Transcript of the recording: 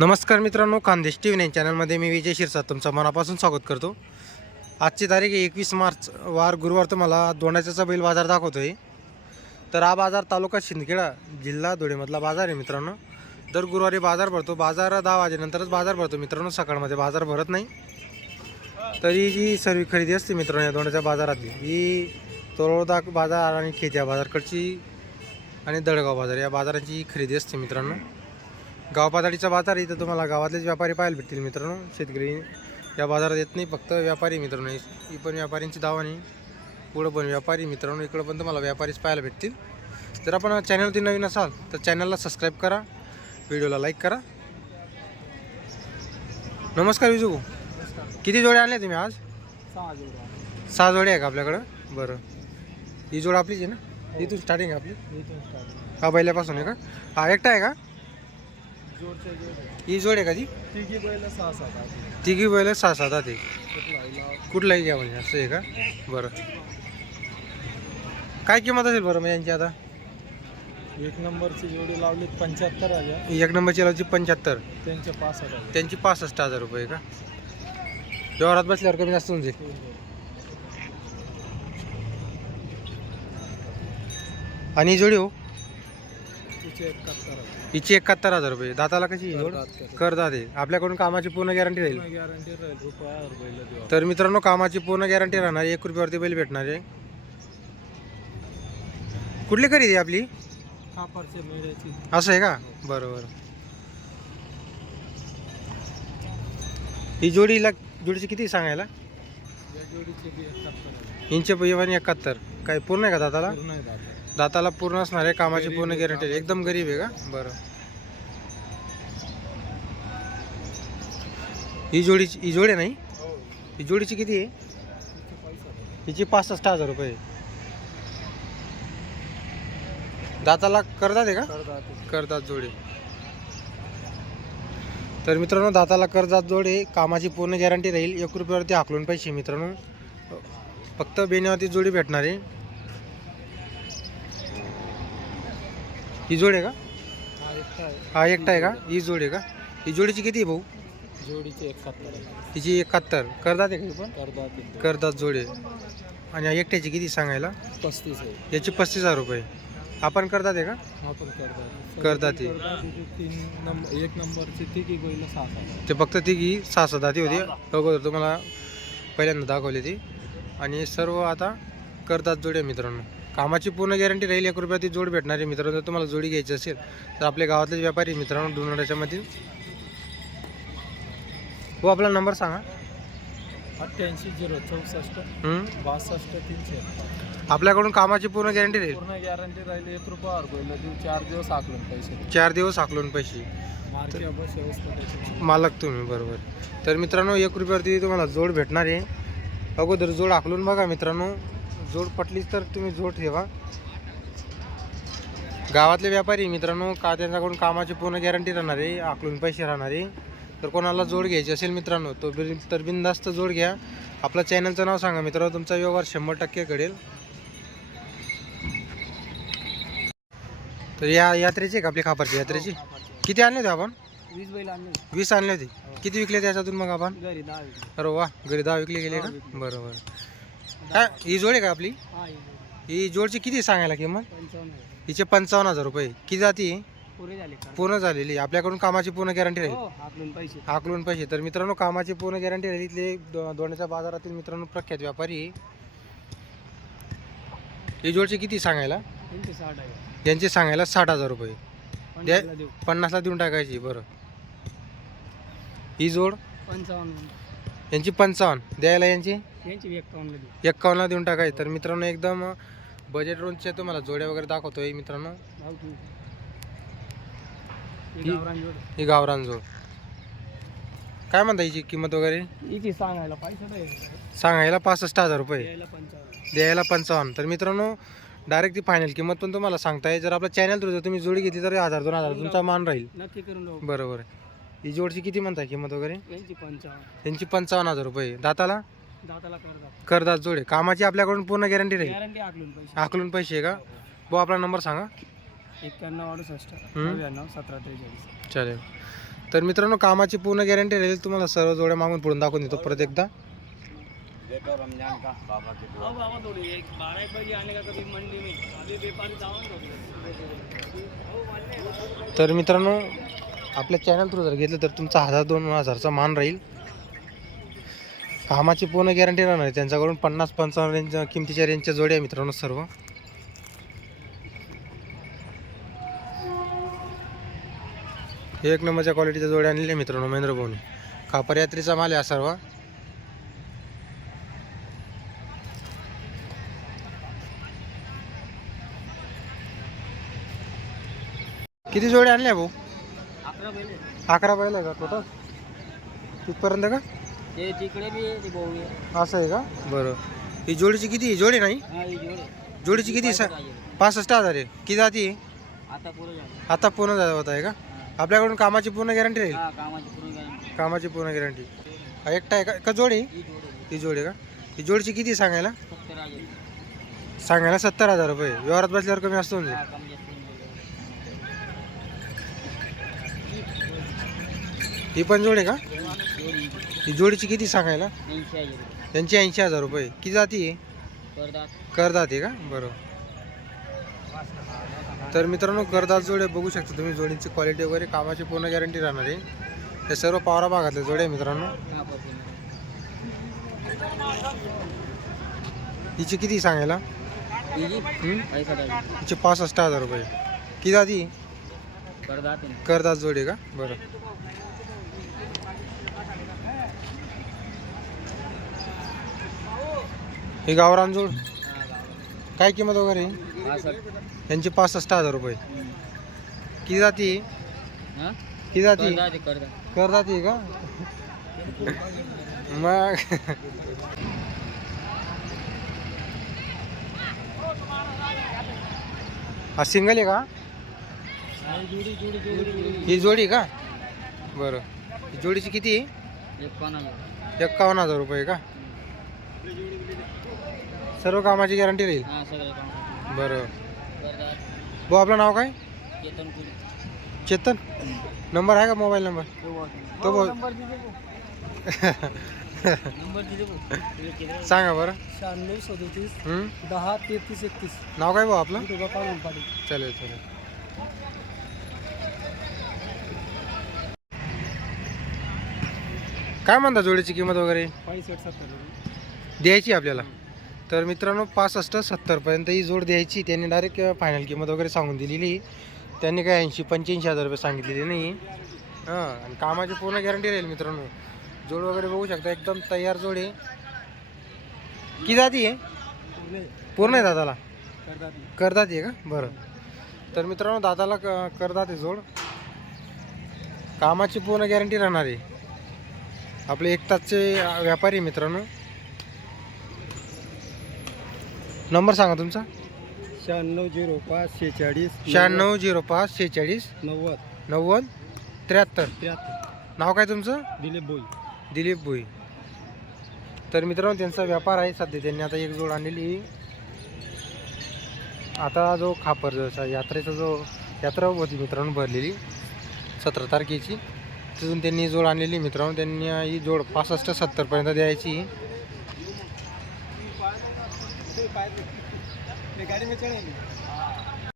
नमस्कार मित्रांनो Khandesh T V nine चॅनलमध्ये मी विजय शिरसा तुमचं मनापासून स्वागत करतो. आजची तारीख आहे एकवीस मार्च. वार गुरुवार तुम्हाला दोंडाच्याचा बैल बाजार दाखवतो आहे तर हा बाजार तालुका शिंदखेडा जिल्हा धुळेमधला बाजार आहे मित्रांनो. दर गुरुवारी बाजार भरतो. बाजार दहा वाजेनंतरच बाजार भरतो मित्रांनो. सकाळमध्ये बाजार भरत नाही. तर ही जी सर्व खरेदी असते मित्रांनो या दोंडाच्या बाजारातली ही तोरळदा बाजार आणि खेत्या बाजारकडची आणि दळगाव बाजार या बाजारांची खरेदी असते मित्रांनो. गाव पातळीचा बाजार इथं तुम्हाला गावातलेच व्यापारी पाहायला भेटतील मित्रांनो. शेतकरी या बाजारात येत नाही फक्त व्यापारी मित्रांनो. ही पण व्यापाऱ्यांची दावा नाही पुढं पण व्यापारी मित्रांनो. इकडं पण तुम्हाला व्यापारीच पाहायला भेटतील. जर आपण चॅनलवरती नवीन असाल तर चॅनलला सबस्क्राईब करा व्हिडिओला लाईक करा. नमस्कार विजू. किती जोडे आणले तुम्ही आज? सहा जोडे आहे का आपल्याकडं? बरं. ही जोड आपलीच आहे ना? इथून स्टार्टिंग आहे आपली? हा बैल्यापासून आहे का? हा एकटा आहे का? ही जोड आहे का ती? तिघी बैल सहा सात आहे कुठलाही घ्या म्हणजे असं आहे का? बरं. काय किंमत असेल बरं मग यांची आता? एक नंबरची जोडी लावली पंच्याहत्तर हजार. एक नंबरची लावची पंच्याहत्तर. त्यांचे पासष्ट हजार. त्यांची पासष्ट हजार रुपये का? व्यवहारात बसल्यावर कमी जास्त होऊन जाईल. आणि ही जोडी हो. हिची एकाहत्तर हजार रुपये. दाताला कशी. करदात आहे. आपल्याकडून कामाची पूर्ण गॅरंटी राहील. तर मित्रांनो कामाची पूर्ण गॅरंटी राहणार. एक रुपयावरती बैल भेटणार आहे. कुठली खरेदी आपली? असं आहे का? बरं बरं. ही जोडीला जोडीची किती सांगायला? इंचे एकाहत्तर काय पूर्ण आहे का दाताला? दाताला पूर्ण असणार आहे कामाची पूर्ण गॅरंटी एकदम गरीब आहे का? बरं. ही जोडीची ही जोडी नाही ही? जोडीची किती आहे? हिची पासष्ट हजार रुपये दाताला करतात आहे का? करदात करतात जोडे. तर मित्रांनो दाताला करतात जोडे कामाची पूर्ण गॅरंटी राहील. एक रुपयावरती हाकलून पैसे मित्रांनो. फक्त बेण्यावरती जोडी भेटणार आहे. ही जोड आहे का? हा एकटा आहे. हा आहे का? ही जोड आहे का? ही जोडीची किती आहे भाऊ? जोडीचे एकाहत्तर हिची एकाहत्तर. करतात आहे का पण? करदात जोडे आणि या एकट्याची किती सांगायला? पस्तीस आहे. याची पस्तीस हजार रुपये. आपण करतात आहे का? आपण करदात करदात आहे. तीन नंबर एक नंबरची तिघी सहा ते फक्त ती की सहा सात दाती होती. अगोदर तुम्हाला पहिल्यांदा दाखवली ती. आणि सर्व आता करतात जोड्या मित्रांनो. कामाची पूर्ण गॅरंटी राहील एक रुपया ती जोड भेटणार आहे मित्रांनो. जर तुम्हाला जोडी घ्यायची असेल तर आपल्या गावातलेच व्यापारी मित्रांनो डोनाड्याच्या मधील. हो आपला नंबर सांगा. अठ्ठ्याऐंशी झिरो चौसष्ट? बासष्ट तीनशे. आपल्याकडून कामाची पूर्ण गॅरंटी राहील? पूर्ण गॅरंटी राहिली एक देऊ चार दिवस आकलून पैसे. चार दिवस हाकलून पैसे. मार्के बस व्यवस्था त्याची. मालक तुम्ही बरोबर. तर मित्रांनो एक रुपयावरती तुम्हाला जोड भेटणार आहे. अगोदर जोड आखलून बघा मित्रांनो. जोड पटलीच तर तुम्ही जोड ठेवा. गावातले व्यापारी मित्रांनो का त्यांच्याकडून कामाची पूर्ण गॅरंटी राहणार आहे आकलून पैसे राहणार आहे? तर कोणाला जोड घ्यायची असेल मित्रांनो तो बिन तर बिनधास्त जोड घ्या. आपलं चॅनलचं नाव सांगा मित्रांनो तुमचा व्यवहार शंभर टक्के घडेल. तर या यात्रेची का आपली खापरची यात्रेची? किती आणले होते आपण? वीस बैल आणले वीस आणले होते. किती विकले त्याच्यातून मग आपण. अरे वा घरी दहा विकले गेले का. बरोबर काय ही जोड आहे का आपली? हा, हे ही जोडची किती सांगायला किंमत? पंचावन्न आहे. हिचे पंचावन्न हजार रुपये. किती जाती आहे? पुरे झाले का? पूर्ण झालेली. आपल्याकडून कामाची पूर्ण गॅरंटी राहील. हो आपलं पैसे. आकलून पैसे. तर मित्रांनो कामाची पूर्ण गॅरंटी राहील. इथले दो- दोण्याच्या बाजारातील मित्रांनो प्रख्यात व्यापारी आहे. ही जोडची किती सांगायला? त्यांचे साठ आहे. यांची सांगायला साठ हजार रुपये. देऊ. पन्नासला देऊन टाकायची बरं. ही जोड? पंचावन्न. यांची पंचावन्न. द्यायला यांची? यांची एकावन्नला देऊ. एक्कावन्नला देऊन टाकायची. तर मित्रांनो एकदम बजेट रोनचे तुम्हाला जोड्या वगैरे दाखवतोय मित्रांनो. ही- गावरान जोड. काय म्हणता हिची किंमत वगैरे? हिची सांगायला पासष्ट हजार रुपये. द्यायला पंचावन्न. तर मित्रांनो डायरेक्ट ती फायनल किंमत पण तुम्हाला सांगताय. जर आपला चॅनल थ्रू जर तुम्ही जोडी घेतली तर हजार दोन हजार तुमचा मान राहील. बरोबर. ही जोडची किती म्हणताय किंमत वगैरे? यांची त्यांची पंचावन्न हजार रुपये. दाताला? दाताला करदात जोडे. कामाची आपल्याकडून पूर्ण गॅरंटी राहील. गॅरंटी आकलून पैसे. आकलून पैसे आहे का? भाऊ आपला नंबर सांगा. एक्क्याण्णव अडुसष्ट. नव्याण्णव सतरा त्रेचाळीस. चालेल. तर मित्रांनो कामाची पूर्ण गॅरंटी राहील. तुम्हाला सर्व जोड्या मागून पुढून दाखवून देतो परत एकदा. तर मित्रांनो आपल्या चॅनल थ्रू जर घेतलं तर तुमचा हजार दोन हजारचा मान राहील. कामाची पूर्ण गॅरंटी राहणार आहे. त्यांच्याकडून पन्नास पंचावन्न रेंज किमतीच्या रेंजच्या जोड्या मित्रांनो सर्व. एक नंबरच्या क्वालिटीच्या जोड्या आणलेल्या आहे मित्रांनो महेंद्र भाऊनी. खापर यात्रेचा माल आहे सर्व. किती जोड्या आणल्या भाऊ? अकरा बैल आहे का टोटल तिथपर्यंत का? ते तिकडे बी आहे, ते भाऊ आहे. असं आहे का? बरं. ही जोडीची किती आहे? जोडी नाही? हा ही जोडे. जोडीची किती सा पासष्ट हजार. आहे. किती जाती आहे? आता झालं. आता पूर्ण जा- होत आहे का? आपल्याकडून कामाची पूर्ण गॅरंटी राहील? हा कामाची पूर्ण गॅरंटी. कामाची पूर्ण गॅरंटी. एकटा आहे का? का जोडी? ही जोडे ही जोडी का? ही जोडीची किती सांगायला? सत्तर हजार. सांगायला सत्तर हजार रुपये. व्यवहारात बसल्यावर कमी असतो म्हणजे हा कमी जास्त नाही. ही पण जोडी का? जोडी ही जोडीची किती सांगायला. त्यांची ऐंशी हजार रुपये. किती जाती आहे करदात. करदात आहे का? बरं. तर मित्रांनो करदात जोडे बघू शकता तुम्ही जोडींची क्वालिटी वगैरे. कामाची पूर्ण गॅरंटी राहणार आहे. हे सर्व पावरा भागातले जोडे आहे मित्रांनो. हिची किती सांगायला हिची? पासष्ट हजार रुपये. किती जाती आहे. करदात जोडे का? बरं. ही गावरान जोड. गावाला. काय किंमत वगैरे? हा, सर. यांची पासष्ट हजार रुपये. किती जाती? हा? किती जाती. करतात आहे का? मग. हा सिंगल आहे का? हा, जोडी का? बरं. जोडीची किती? आहे एक्कावन्न हजार रुपये का? सर्व कामाची गॅरंटी राहील? हा सगळं काम बरं. करदात भाऊ आपलं नाव काय? चेतन नंबर आहे का मोबाईल नंबर? तो बोल. नंबर दिले भाऊ. सांगा बरं. शहाण्णव सदोतीस हं? दहा तेहतीस एकतीस. नाव काय भाऊ आपलं? चालेल चालेल काय म्हणता जोडीची किंमत वगैरे? द्यायची आपल्याला. तर मित्रांनो पासष्ट सत्तरपर्यंत ही जोड द्यायची. त्यांनी डायरेक्ट फायनल किंमत वगैरे सांगून दिलेली. त्यांनी काय ऐंशी पंच्याऐंशी हजार रुपये सांगितलेले नाही. हां आणि कामाची पूर्ण गॅरंटी राहील मित्रांनो. जोड वगैरे बघू शकता एकदम तयार जोड आहे. किती जाती आहे? पूर्ण आहे. दादाला? करदात आहे का? बरं. तर मित्रांनो दादाला क करदात आहे जोड. कामाची पूर्ण गॅरंटी राहणार आहे. आपले एक तासचे व्यापारी आहे मित्रांनो. नंबर सांगा तुमचा. शहाण्णव झिरो पाच शेहेचाळीस शहाण्णव झिरो पाच शेहेचाळीस नव्वद. नव्वद त्र्याहत्तर. त्र्याहत्तर. नाव काय तुमचं? दिलीप भोई. दिलीप भोई. तर मित्रांनो त्यांचा व्यापार आहे सध्या. त्यांनी आता एक जोड आणलेली. आता जो खापर जसा यात्रेचा जो यात्रा होती मित्रांनो भरलेली सतरा तारखेची तिथून त्यांनी जोड आणलेली. मित्रांनो त्यांनी ही जोड पासष्ट सत्तरपर्यंत द्यायची. गाडी मी चढवली